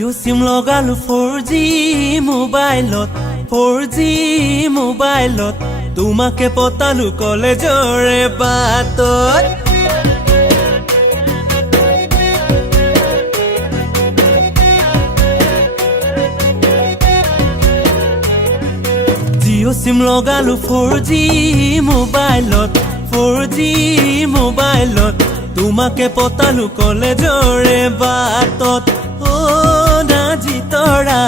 Jio' SIM লগালো 4G মোবাইলত 4G মোবাইলত তোমাকে পতালো কলেজৰে বাটত জিঅ' চিম লগালো 4G মোবাইলত 4G মোবাইলত তোমাকে পতালো কলেজৰে বাটত নাজি তৰা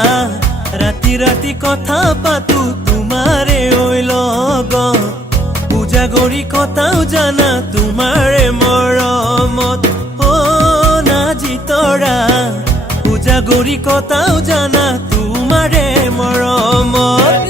ৰাতি ৰাতি কথা পাতো তোমাৰে ঐ লগত পূজা কৰি কথাও জানা তোমাৰে মৰমত নাজি তৰা পূজা কৰি কথাও জানা তোমাৰে মৰমত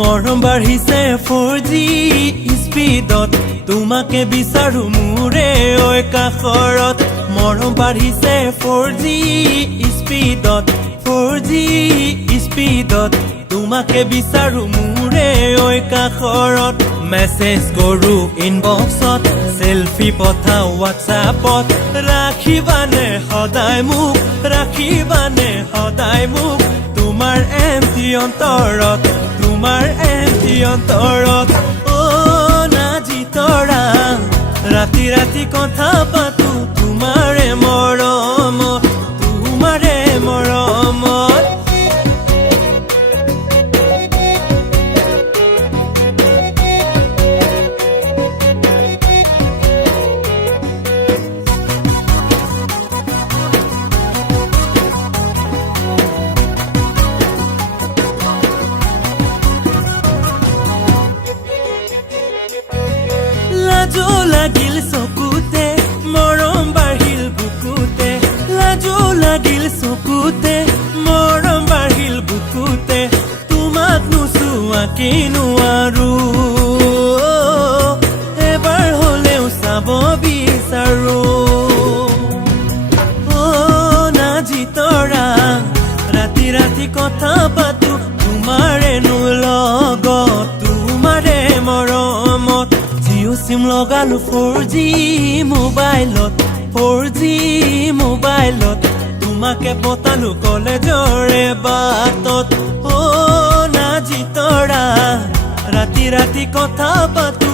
মৰম বাঢ়িছে 4G স্পীডত তোমাকে বিচাৰো মোৰে ঐ কাষৰত মৰম বাঢ়িছে 4G স্পীডত 4G স্পীডত তোমাকে বিচাৰো মোৰে ঐ কাষৰত মেছেজ কৰো ইনবক্সত সেলফি পঠাও হোৱাটছআপত ৰাখিবানে সদায় মোক ৰাখিবানে সদায় মোক তোমাৰ এমটি অন্তৰত তোমাৰ এমটি অন্তৰত নাজি তৰা ৰাতি ৰাতি কথা পাতো তোমাৰে মৰমত তোমাৰে মৰমত লাজো লাগিল চকুতে মৰম বাঢ়িল বুকুতে লাজো লাগিল চকুতে মৰম বাঢ়িল বুকুতে তোমাক নোচোৱাকে নোৱাৰো এবাৰ হলেও চাব বিচাৰো নাজি তৰা ৰাতি ৰাতি কথা পাতো তোমাৰে লগত তোমাৰে মৰমত জিঅ' চিম লগালো 4G মোবাইলত 4G মোবাইলত তোমাকে পতালো কলেজৰে বাটত নাজি তৰা ৰাতি ৰাতি কথা পাতো